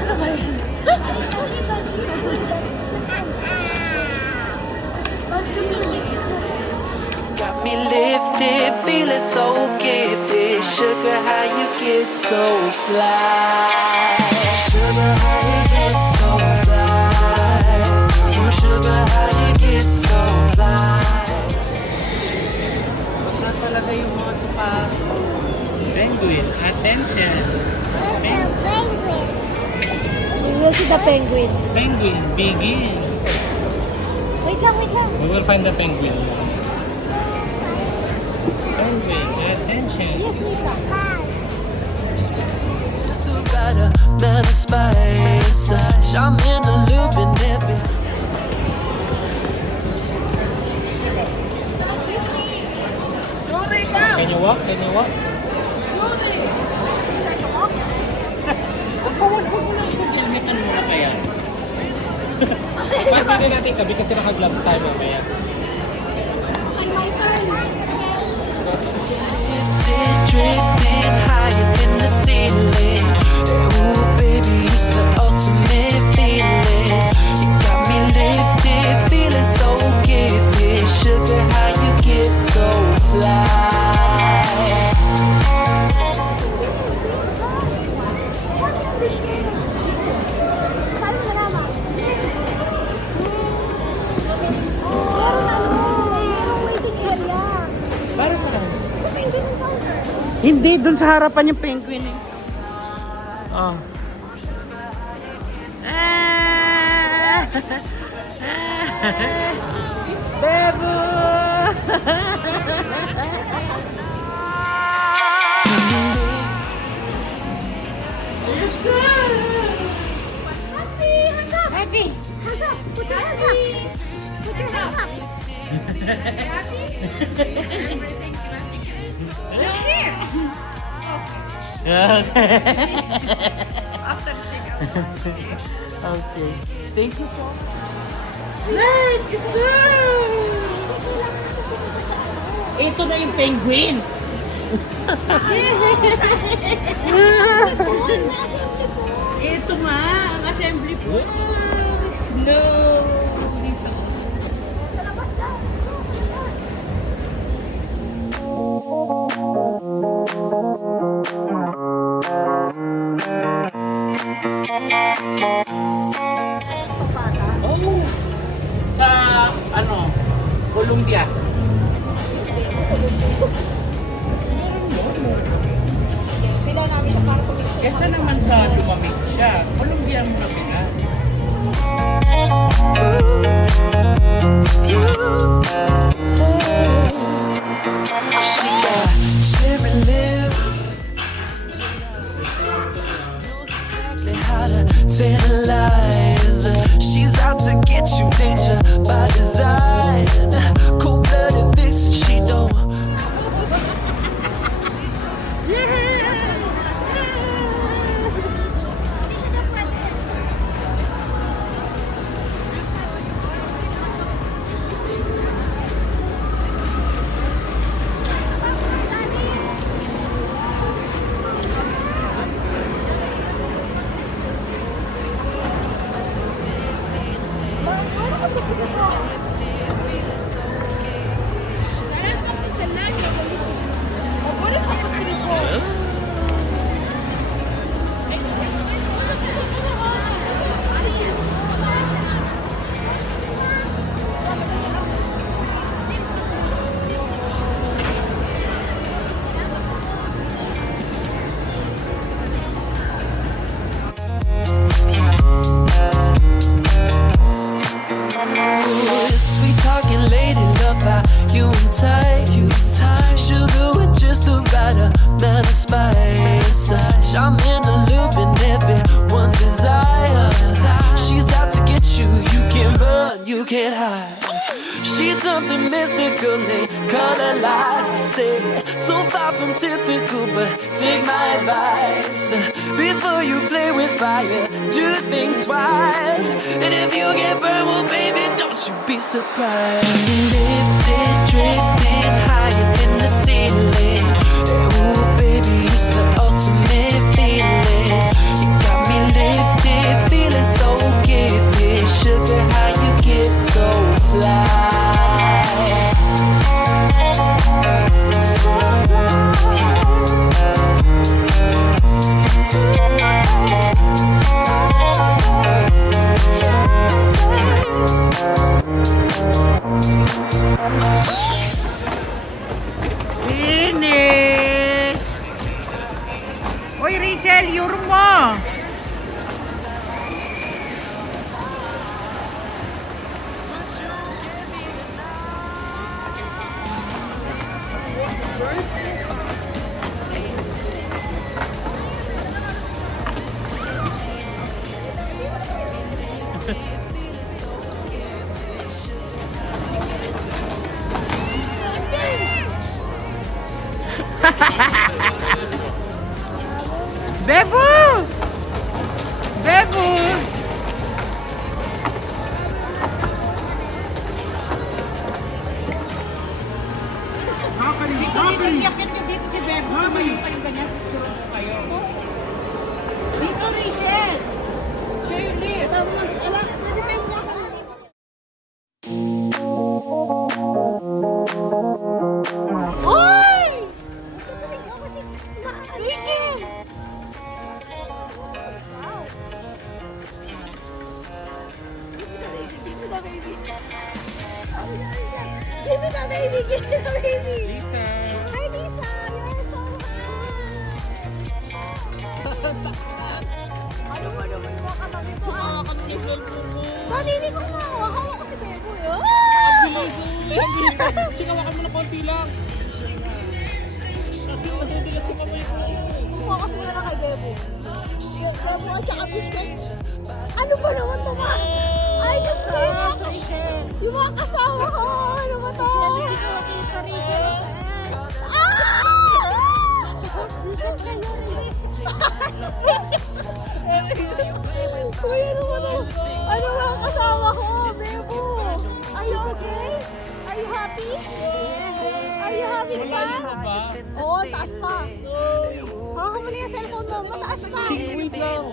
Ano ba yan? Got me lifted, feeling so gifted. Sugar, how you get so fly? Sugar, how you get so fly? Oh, sugar, how you get so fly? Wala talaga yung mga sapato. Penguin, attention. We will see the penguin. Penguin, begin. Wait lang. We will find the penguin. Penguin, attention. Yes, wait lang. Just the right amount of spice. I'm in the loop and every. Can you walk? Can you walk? Helmetan mo na kaya. Pwede natin tabi kasi naka-gloves tayo mamaya. Drifting higher than the ceiling. Ooh, baby, it's the ultimate feeling. You got me lifted, feeling so gifted. Sugar, how you get so fly? Para saan? Hindi, dun sa harapan yung penguin eh. Oh. Bebo! Happy, hands up. Put your hands up. Put your hands up. Look here. After the takeout. Okay. Thank you so much. Let's go! Ito na yung penguin. Ito nga, ang assembly po. Slowly sa Oh! Sa, Colombia. Kesa naman sa lumamig siya. Colombia ang napila. She got cherry lips. Knows exactly how to tantalize. She's out to get you, danger by design. Cold-blooded vixen, she don't. Sweet talking lady, love how you and tight. Sugar with just the right amount of spice. I'm in the loop and everyone's desire. She's out to get you, you can't run, you can't hide. She's something mystical, they color lights. I say, so far from typical, but take my advice. Before you play with fire, do think twice. And if you get burned, well, baby, don't you be surprised. Lifted, drifting higher than the ceiling. Ooh, baby, it's the Hoy, Rachel, euro mo. Bebo! Bebo! Dito, iakit nyo dito si Bebo. Mayo kayong ganyan, picture mo kayo. Dito, Rachel! Share your lip. Hoy! Rachel! Give me the baby! Give me the baby! Lisa. Hi, Lisa! You're so Ano ba naman mo katabi ko? Dati hindi ko hawak ko si Bebo yun. Sikawakan mo na konti lang. Kasi masubigas yung kamay ko. Focus muna na kay Bebo. Bebo at saka biscuits. Ano ba naman ito ma? Ay, Diyos ko! Yung mga kasama ko! Ano ba ito? Uy, ano ba ito? Ano ba ang kasama ko? Bebo! Are you okay? Are you happy? Are you happy pa? Oo, taas pa. Hawakan mo na yung cellphone mo. Mataas pa. Wait lang.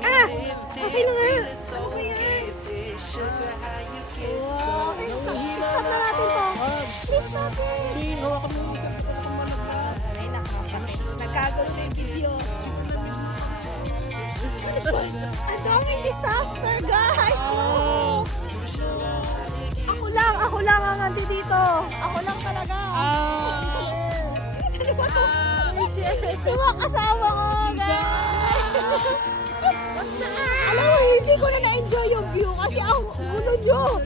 Ah! Okay na nga. Ano ba yan? Wow. Okay, stop. Stop na natin to. Please stop it. Shane, hawakan mo yung Ay, nakakakit. Nagkagulo na yung video. Ang daming disaster, guys. No! Ako lang ang nandito dito. Ako lang talaga. Ano ba to? Yung mga kasama ko, guys. Alam mo, hindi ko na na-enjoy yung view kasi ang gulo nyo.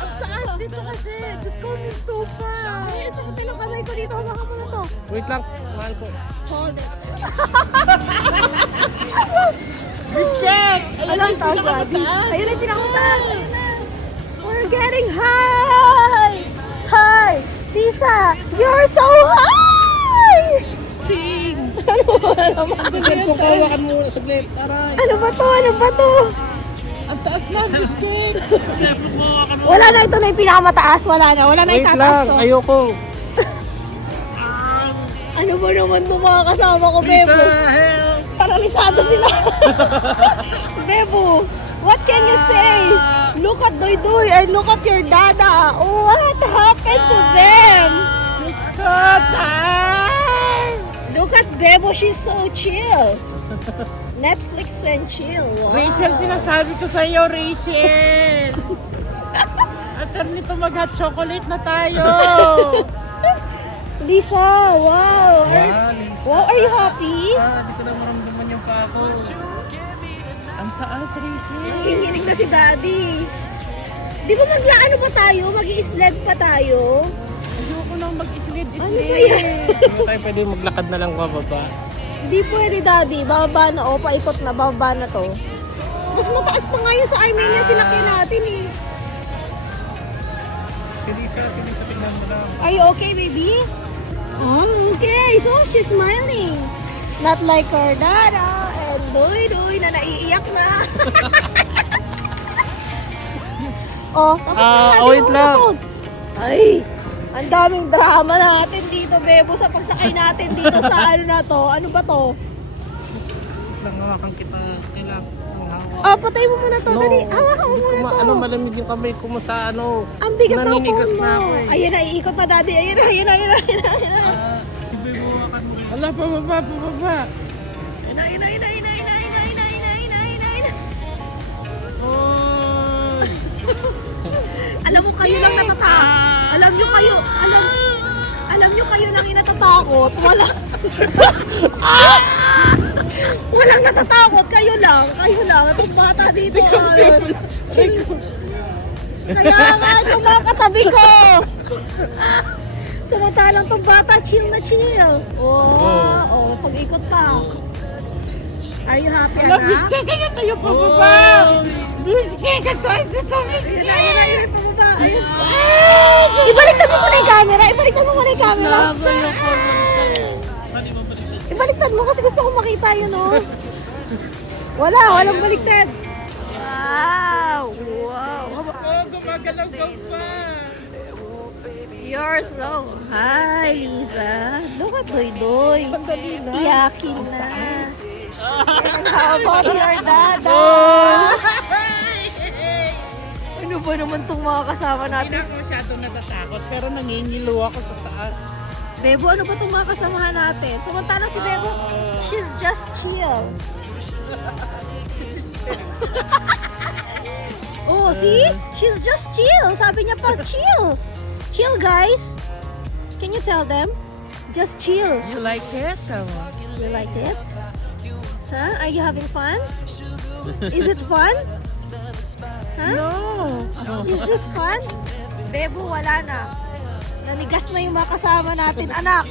Ang taas dito kasi. Just call me super. Yes, ang tinapalay ko dito. Hawakan mo na to. Wait lang. Mahal po. Hold it. Biscuit! Alam taas, Daddy. Ayun na sinakutan. We're getting high! Hi! Lisa, you're so high! Ching! Ano ba naman? Cellphone ko, hawakan mo na saglit. Aray. Ano ba to? Ano ba to? Ang taas na, biscuit! Cellphone mo, hawakan mo. Wala na, ito na yung pinakamataas. Wala na Wait itataas lang. to. Ayoko. Ano ba naman itong mga kasama ko, Bebo? help! Paralisado sila. Bebo, what can you say? Look at Doy Doy and look at your dada. What happened to them? Look at Bebo, she's so chill. Netflix and chill. Wow. Rachel, sinasabi ko sa iyo, Rachel! After nito mag-hot chocolate na tayo! Lisa, wow. Lisa. Wow, are you happy? Hindi ko na maramdaman yung pa ako. Ang taas, Rachel! Nanginginig na si Daddy. Di ba maglaano pa tayo? Mag-i-sled pa tayo? Ayoko nang mag-islid-islid. Ano ba yan? Hindi tayo pwede maglakad na lang pababa. Hindi pwede, Daddy. Bababa na. O, paikot na. Bababa na to. Mas mataas pa nga yun sa Armenia sinakyan natin eh. Si Lisa tingnan mo lang. Are you okay, baby? Okay. So, she's smiling. Not like her dada and Doy na naiiyak na. Oh, tapos na natin wait yung lang. episode. Ay, ang daming drama natin dito, Bebo, sa pagsakay natin dito sa ano na to. Ano ba to? Lang hawakan kita. Kailangan ng hawak. Oh, patay mo muna to. Dali, hawakan mo muna to. Ano, malamig yung kamay ko mo sa ano. Ang bigat ng Naninigas phone na mo. ako eh. Ayun na, iikot na, Daddy. Ayun na. Si Bebo, hawakan mo rin. Wala, pababa. Alam mo kayo lang natata. Alam nyo kayo. alam nyo kayo lang yung natatakot. Walang natatakot. Kayo lang. Itong bata dito. Kaya nga, yung mga katabi ko. Samantalang itong bata, chill na chill. Oh, pag-ikot pa. Are you happy, anak? Biskeke ka tayo pababa! Biskeke tayo dito, biskeke! Ayun, pababa. Ayun. Ibaliktad mo muna yung camera. Ibaliktad mo kasi gusto kong makita yun, oh. Walang baliktad. Wow. Gumagalaw ka pa! You're so... Hi, Lisa. Look at Doy. Sandali na. Iyakin na. How about your dada? Ano ba naman itong mga kasama Hindi natin? na ako masyadong natatakot pero nangingilo ako sa taas. Bebo, ano ba itong mga kasamahan natin? Samantalang si Bebo, she's just chill. Oh, see? She's just chill. Sabi niya pa, chill. Chill, guys. Can you tell them? Just chill. You like it? You like it? Huh? Are you having fun? Is it fun? Huh? No! Is this fun? Bebo, wala na. Nanigas na yung mga kasama natin, anak.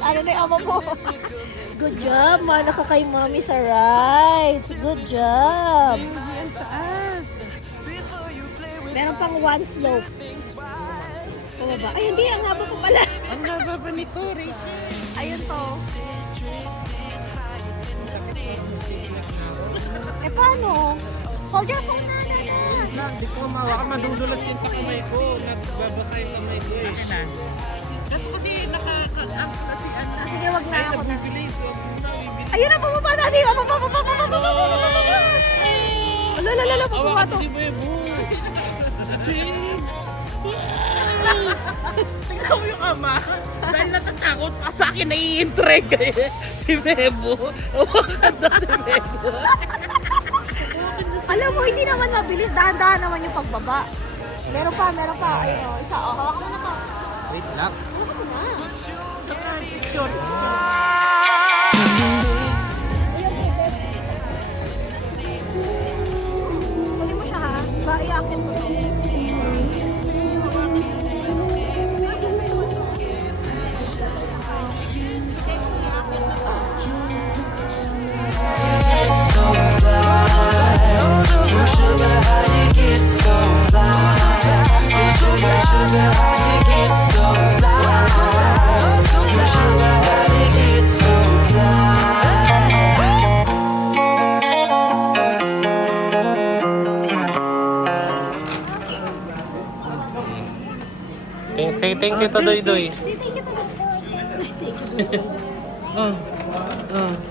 Ano na yung ama mo? Good job, mana ka kay mami sa rides. Good job. Ang taas! Meron pang one slope. Pababa. Ay, hindi. Ang haba pa pala. Ang haba ba nito, Rachel? Ayun to. Eh, paano? Hold your phone na. Hindi ko mahawakan. Madudulas yun sa kamay ko. Nagbabasa yung kamay ko eh. Kasi nakaka-up kasi ano. Sige, wag na ako na. Bilis. Ayun na, pababa na. Di, pababa. Lala, pababa to. Bebo. Tingnan mo yung ama. Dahil natatakot pa sa akin, nai-intrigue eh. Si Bebo. Hawakan daw si Bebo. Alam mo, hindi naman mabilis. Dahan-dahan naman yung pagbaba. Meron pa. Ayun o, isa. O, hawak mo na to. Wait lang. Hawak mo na. Picture. Huli mo siya, ha? Ba, iakin mo to. So fly. Oh, sugar, how you get so fly? Oh, sugar, how you get so fly? Oh, sugar, how you get so fly? Say thank you to Doy Doy. Thank you to. Thank you.